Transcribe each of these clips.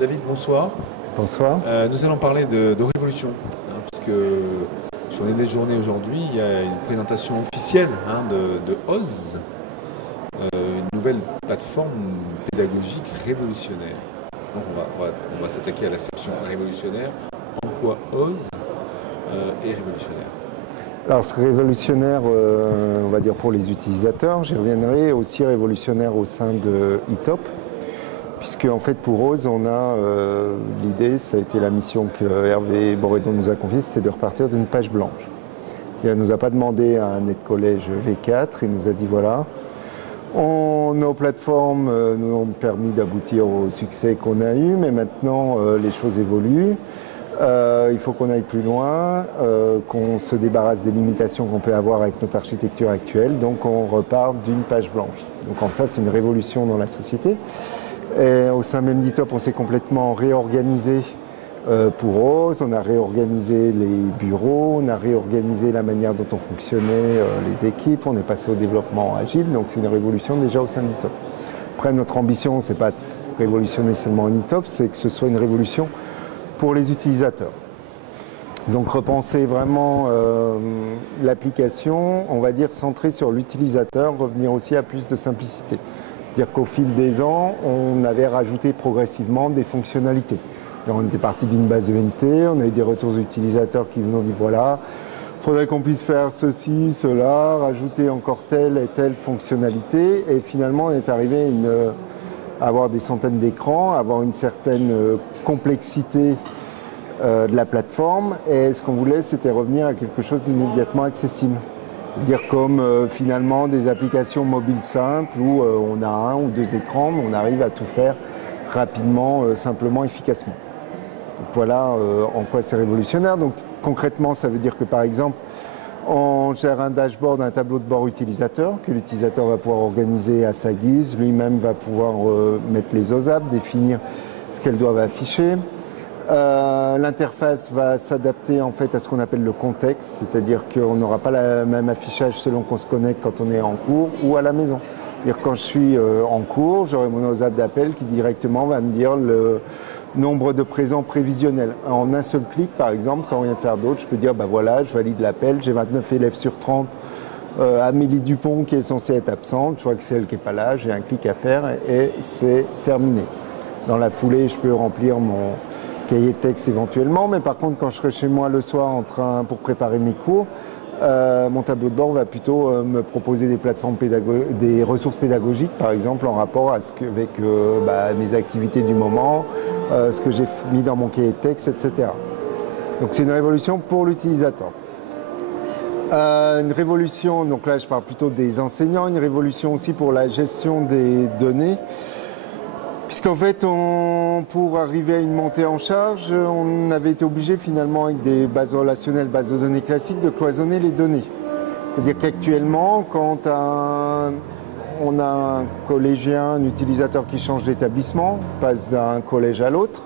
David, bonsoir. Bonsoir. Nous allons parler de révolution, puisque sur les journées aujourd'hui, il y a une présentation officielle de OZ, une nouvelle plateforme pédagogique révolutionnaire. Donc on va s'attaquer à l'acception révolutionnaire. En quoi OZ est révolutionnaire? Alors c'est révolutionnaire, on va dire pour les utilisateurs. J'y reviendrai, aussi révolutionnaire au sein de eTop. Puisque en fait pour OZ, on a l'idée, ça a été la mission que Hervé Boredon nous a confiée, c'était de repartir d'une page blanche. Il ne nous a pas demandé un aide-collège V4, il nous a dit voilà, nos plateformes nous ont permis d'aboutir au succès qu'on a eu, mais maintenant les choses évoluent. Il faut qu'on aille plus loin, qu'on se débarrasse des limitations qu'on peut avoir avec notre architecture actuelle, donc on repart d'une page blanche. Donc en ça, c'est une révolution dans la société. Et au sein même d'eTop, on s'est complètement réorganisé pour OZ, on a réorganisé les bureaux, on a réorganisé la manière dont on fonctionnait, les équipes, on est passé au développement agile, donc c'est une révolution déjà au sein d'eTop. Après, notre ambition, c'est pas de révolutionner seulement en eTop, c'est que ce soit une révolution pour les utilisateurs. Donc repenser vraiment l'application, on va dire centrée sur l'utilisateur, revenir aussi à plus de simplicité. C'est-à-dire qu'au fil des ans, on avait rajouté progressivement des fonctionnalités. Et on était parti d'une base ENT, on a eu des retours utilisateurs qui nous ont dit voilà, il faudrait qu'on puisse faire ceci, cela, rajouter encore telle et telle fonctionnalité. Et finalement, on est arrivé à avoir des centaines d'écrans, à avoir une certaine complexité de la plateforme. Et ce qu'on voulait, c'était revenir à quelque chose d'immédiatement accessible. Dire comme finalement des applications mobiles simples où on a un ou deux écrans, mais on arrive à tout faire rapidement, simplement, efficacement. Donc voilà en quoi c'est révolutionnaire. Donc concrètement, ça veut dire que par exemple, on gère un dashboard, un tableau de bord utilisateur que l'utilisateur va pouvoir organiser à sa guise. Lui-même va pouvoir mettre les OSAP, définir ce qu'elles doivent afficher. L'interface va s'adapter en fait à ce qu'on appelle le contexte, c'est-à-dire qu'on n'aura pas le même affichage selon qu'on se connecte quand on est en cours ou à la maison. C'est-à-dire quand je suis en cours, j'aurai mon OSAP d'appel qui directement va me dire le nombre de présents prévisionnels. En un seul clic par exemple, sans rien faire d'autre, je peux dire bah voilà, je valide l'appel, j'ai 29 élèves sur 30, Amélie Dupont qui est censée être absente, je vois que c'est elle qui n'est pas là, j'ai un clic à faire et c'est terminé. Dans la foulée, je peux remplir mon cahier de texte éventuellement, mais par contre quand je serai chez moi le soir pour préparer mes cours, mon tableau de bord va plutôt me proposer des plateformes des ressources pédagogiques par exemple en rapport avec mes activités du moment, ce que j'ai mis dans mon cahier de texte, etc. Donc c'est une révolution pour l'utilisateur. Une révolution, donc là je parle plutôt des enseignants, une révolution aussi pour la gestion des données. Puisqu'en fait, pour arriver à une montée en charge, on avait été obligé finalement avec des bases relationnelles, bases de données classiques, de cloisonner les données. C'est-à-dire qu'actuellement, quand on a un collégien, un utilisateur qui change d'établissement, passe d'un collège à l'autre,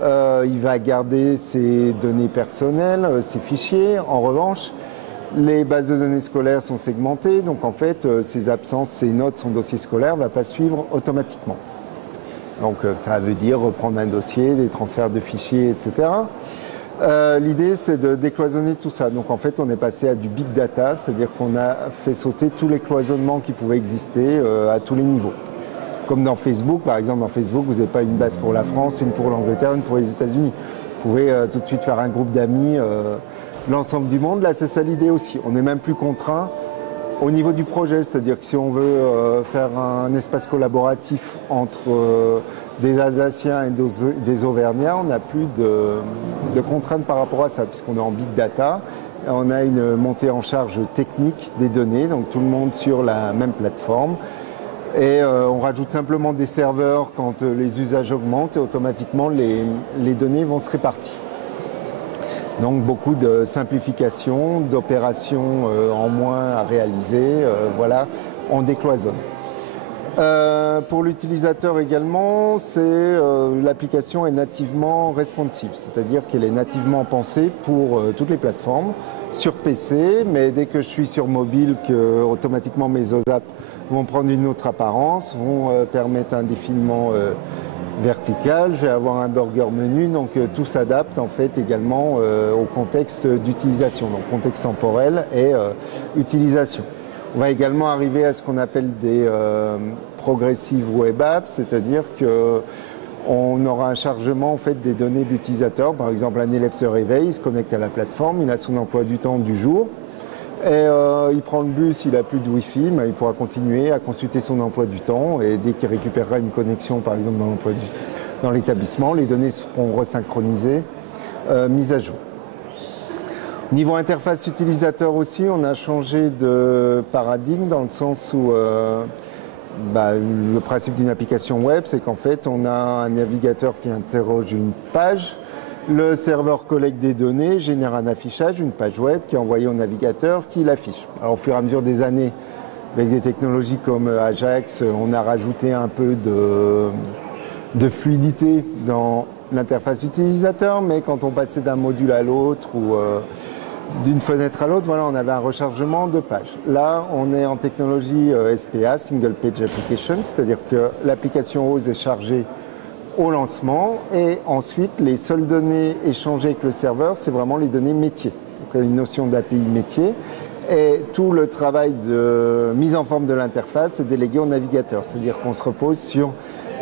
il va garder ses données personnelles, ses fichiers. En revanche, les bases de données scolaires sont segmentées, donc en fait, ses absences, ses notes, son dossier scolaire ne va pas suivre automatiquement. Donc ça veut dire reprendre un dossier, des transferts de fichiers, etc. L'idée, c'est de décloisonner tout ça. Donc en fait, on est passé à du big data, c'est-à-dire qu'on a fait sauter tous les cloisonnements qui pouvaient exister à tous les niveaux. Comme dans Facebook, par exemple, dans Facebook, vous n'avez pas une base pour la France, une pour l'Angleterre, une pour les États-Unis. Vous pouvez tout de suite faire un groupe d'amis, l'ensemble du monde. Là, c'est ça l'idée aussi. On n'est même plus contraint au niveau du projet, c'est-à-dire que si on veut faire un espace collaboratif entre des Alsaciens et des Auvergnats, on n'a plus de contraintes par rapport à ça, puisqu'on est en big data, on a une montée en charge technique des données, donc tout le monde sur la même plateforme. Et on rajoute simplement des serveurs quand les usages augmentent et automatiquement les données vont se répartir. Donc beaucoup de simplification, d'opérations en moins à réaliser, voilà, on décloisonne. Pour l'utilisateur également, l'application est nativement responsive, c'est-à-dire qu'elle est nativement pensée pour toutes les plateformes, sur PC, mais dès que je suis sur mobile, que automatiquement mes OSAP vont prendre une autre apparence, vont permettre un défilement vertical, je vais avoir un burger menu, donc tout s'adapte en fait également au contexte d'utilisation, donc contexte temporel et utilisation. On va également arriver à ce qu'on appelle des progressive web apps, c'est-à-dire que on aura un chargement en fait des données d'utilisateurs. Par exemple, un élève se réveille, il se connecte à la plateforme, il a son emploi du temps du jour. Et il prend le bus, il n'a plus de Wi-Fi, mais il pourra continuer à consulter son emploi du temps. Et dès qu'il récupérera une connexion, par exemple, dans l'établissement, les données seront resynchronisées, mises à jour. Niveau interface utilisateur aussi, on a changé de paradigme dans le sens où le principe d'une application web, c'est qu'en fait, on a un navigateur qui interroge une page. Le serveur collecte des données, génère un affichage, une page web qui est envoyée au navigateur qui l'affiche. Alors au fur et à mesure des années, avec des technologies comme Ajax, on a rajouté un peu de fluidité dans l'interface utilisateur, mais quand on passait d'un module à l'autre ou d'une fenêtre à l'autre, voilà, on avait un rechargement de pages. Là, on est en technologie SPA, Single Page Application, c'est-à-dire que l'application OSE est chargée au lancement et ensuite les seules données échangées avec le serveur, c'est vraiment les données métiers. Donc il y a une notion d'API métier et tout le travail de mise en forme de l'interface est délégué au navigateur, c'est-à-dire qu'on se repose sur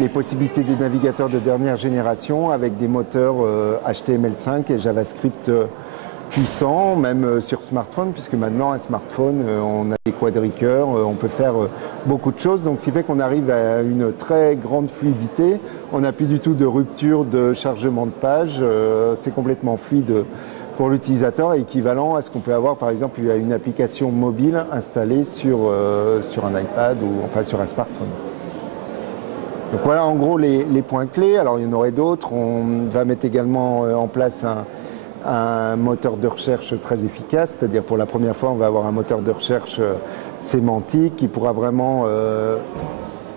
les possibilités des navigateurs de dernière génération avec des moteurs HTML5 et JavaScript puissants, même sur smartphone, puisque maintenant un smartphone, on a des quadricœurs, on peut faire beaucoup de choses, donc ce qui fait qu'on arrive à une très grande fluidité. On n'a plus du tout de rupture de chargement de page, c'est complètement fluide pour l'utilisateur, équivalent à ce qu'on peut avoir par exemple à une application mobile installée sur un iPad ou enfin sur un smartphone. Donc voilà en gros les points clés. Alors il y en aurait d'autres, on va mettre également en place un moteur de recherche très efficace, c'est-à-dire pour la première fois on va avoir un moteur de recherche sémantique qui pourra vraiment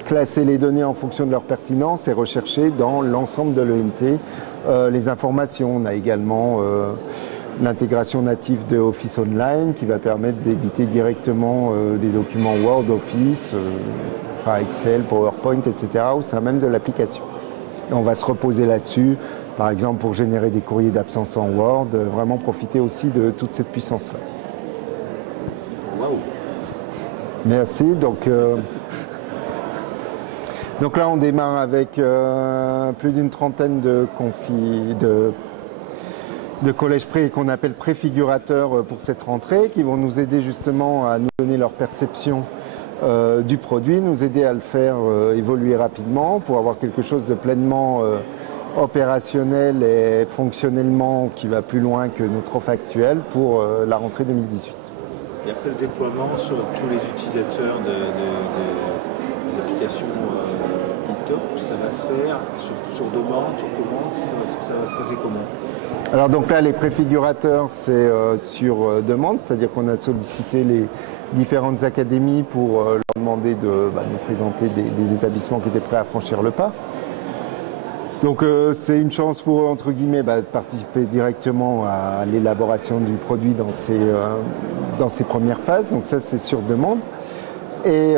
classer les données en fonction de leur pertinence et rechercher dans l'ensemble de l'ENT les informations. On a également l'intégration native de Office Online qui va permettre d'éditer directement des documents Word, Office, enfin Excel, PowerPoint, etc. au sein même de l'application. Et on va se reposer là-dessus, par exemple pour générer des courriers d'absence en Word, vraiment profiter aussi de toute cette puissance-là. Waouh. Merci. Donc là, on démarre avec plus d'une trentaine de collèges qu'on appelle préfigurateurs pour cette rentrée, qui vont nous aider justement à nous donner leur perception du produit, nous aider à le faire évoluer rapidement pour avoir quelque chose de pleinement opérationnel et fonctionnellement qui va plus loin que notre offre actuelle pour la rentrée 2018. Et après le déploiement sur tous les utilisateurs des applications e-top, ça va se faire sur demande, sur commande, ça va se passer comment? Alors donc là, les préfigurateurs, c'est sur demande, c'est-à-dire qu'on a sollicité les différentes académies pour leur demander de nous présenter des établissements qui étaient prêts à franchir le pas. Donc c'est une chance pour eux, entre guillemets, de participer directement à l'élaboration du produit dans ces premières phases. Donc ça, c'est sur demande. Et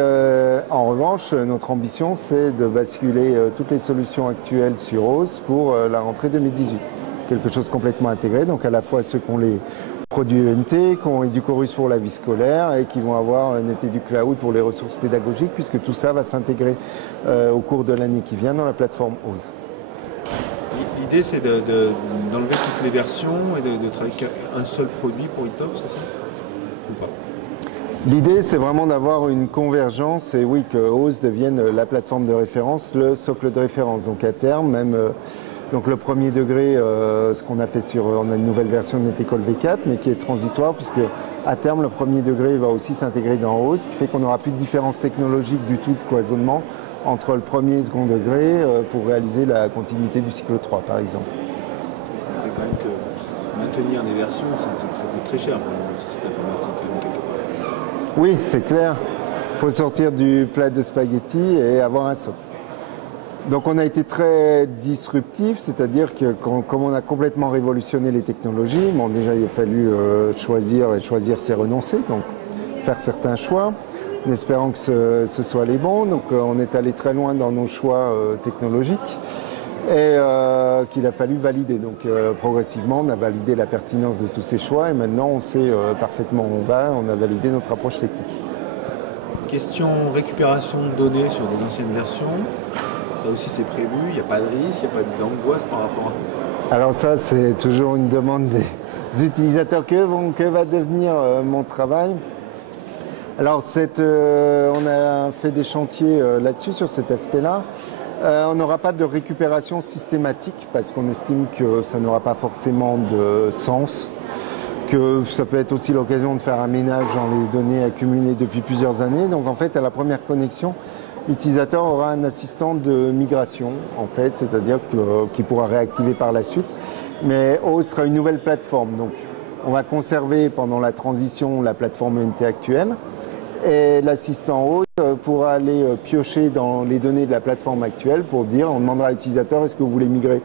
en revanche, notre ambition, c'est de basculer toutes les solutions actuelles sur OSE pour la rentrée 2018. Quelque chose complètement intégré, donc à la fois ceux qui ont les produits ENT, qui ont Educorus pour la vie scolaire et qui vont avoir NetEdu Cloud pour les ressources pédagogiques, puisque tout ça va s'intégrer au cours de l'année qui vient dans la plateforme OSE. L'idée, c'est d'enlever toutes les versions et de travailler qu'un seul produit pour e-top, c'est ça? Ou pas? L'idée, c'est vraiment d'avoir une convergence et oui, que OSE devienne la plateforme de référence, le socle de référence. Donc à terme, même donc le premier degré, ce qu'on a fait on a une nouvelle version de NetEcole V4, mais qui est transitoire, puisque à terme, le premier degré va aussi s'intégrer dans OSE, ce qui fait qu'on n'aura plus de différence technologique du tout de cloisonnement entre le premier et le second degré pour réaliser la continuité du cycle 3, par exemple. C'est quand même que maintenir des versions, ça coûte très cher pour le système informatique, quelque part. Oui, c'est clair. Il faut sortir du plat de spaghettis et avoir un socle. Donc on a été très disruptif, c'est-à-dire que comme on a complètement révolutionné les technologies, déjà il a fallu choisir, et choisir c'est renoncer, donc faire certains choix. en espérant que ce soit les bons. Donc on est allé très loin dans nos choix technologiques et qu'il a fallu valider. Donc progressivement, on a validé la pertinence de tous ces choix et maintenant on sait parfaitement où on va, on a validé notre approche technique. Question récupération de données sur des anciennes versions. Ça aussi c'est prévu, il n'y a pas de risque, il n'y a pas d'angoisse par rapport à ça. Alors ça c'est toujours une demande des utilisateurs. Que va devenir mon travail? Alors on a fait des chantiers là-dessus, sur cet aspect-là. On n'aura pas de récupération systématique parce qu'on estime que ça n'aura pas forcément de sens, que ça peut être aussi l'occasion de faire un ménage dans les données accumulées depuis plusieurs années. Donc en fait, à la première connexion, l'utilisateur aura un assistant de migration, en fait, c'est-à-dire qu'il pourra réactiver par la suite. Mais OZ sera une nouvelle plateforme. Donc on va conserver pendant la transition la plateforme ENT actuelle. Et l'assistant OZ pourra aller piocher dans les données de la plateforme actuelle pour dire, on demandera à l'utilisateur, est-ce que vous voulez migrer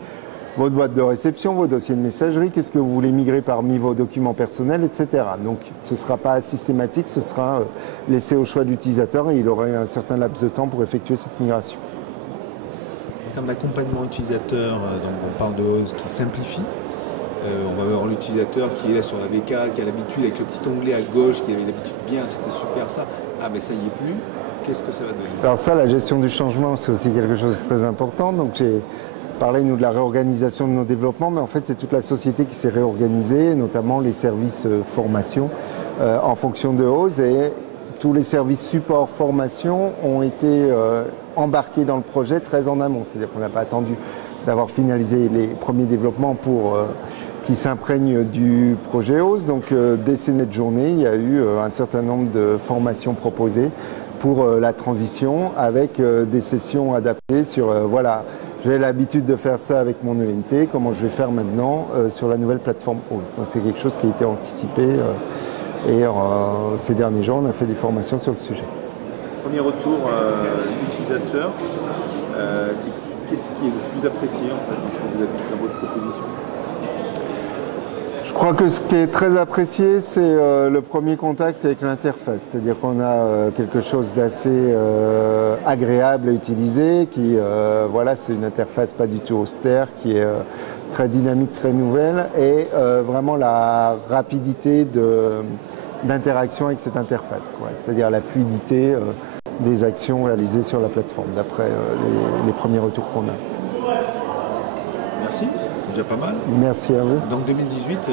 votre boîte de réception, vos dossiers de messagerie, qu'est-ce que vous voulez migrer parmi vos documents personnels, etc. Donc ce ne sera pas systématique, ce sera laissé au choix de l'utilisateur et il aura un certain laps de temps pour effectuer cette migration. En termes d'accompagnement utilisateur, donc on parle de OZ qui simplifie. On va voir l'utilisateur qui est là sur la VK, qui a l'habitude avec le petit onglet à gauche, qui avait l'habitude bien, c'était super ça. Ah mais ça y est plus, qu'est-ce que ça va devenir? Alors ça, la gestion du changement, c'est aussi quelque chose de très important. Donc j'ai parlé, nous, de la réorganisation de nos développements, mais en fait c'est toute la société qui s'est réorganisée, notamment les services formation en fonction de OZ. Et tous les services support formation ont été embarqués dans le projet très en amont. C'est-à-dire qu'on n'a pas attendu d'avoir finalisé les premiers développements pour qui s'imprègnent du projet OZ. Donc dès cette journée, il y a eu un certain nombre de formations proposées pour la transition avec des sessions adaptées sur voilà, j'ai l'habitude de faire ça avec mon ENT, comment je vais faire maintenant sur la nouvelle plateforme OZ. Donc c'est quelque chose qui a été anticipé et ces derniers jours, on a fait des formations sur le sujet. Premier retour d'utilisateur, qu'est-ce qui est le plus apprécié en fait dans ce que vous avez dans votre proposition? Je crois que ce qui est très apprécié, c'est le premier contact avec l'interface. C'est-à-dire qu'on a quelque chose d'assez agréable à utiliser, qui, voilà, c'est une interface pas du tout austère, qui est très dynamique, très nouvelle, et vraiment la rapidité d'interaction avec cette interface, c'est-à-dire la fluidité des actions réalisées sur la plateforme, d'après les premiers retours qu'on a. Merci, c'est déjà pas mal. Merci à vous. Donc 2018.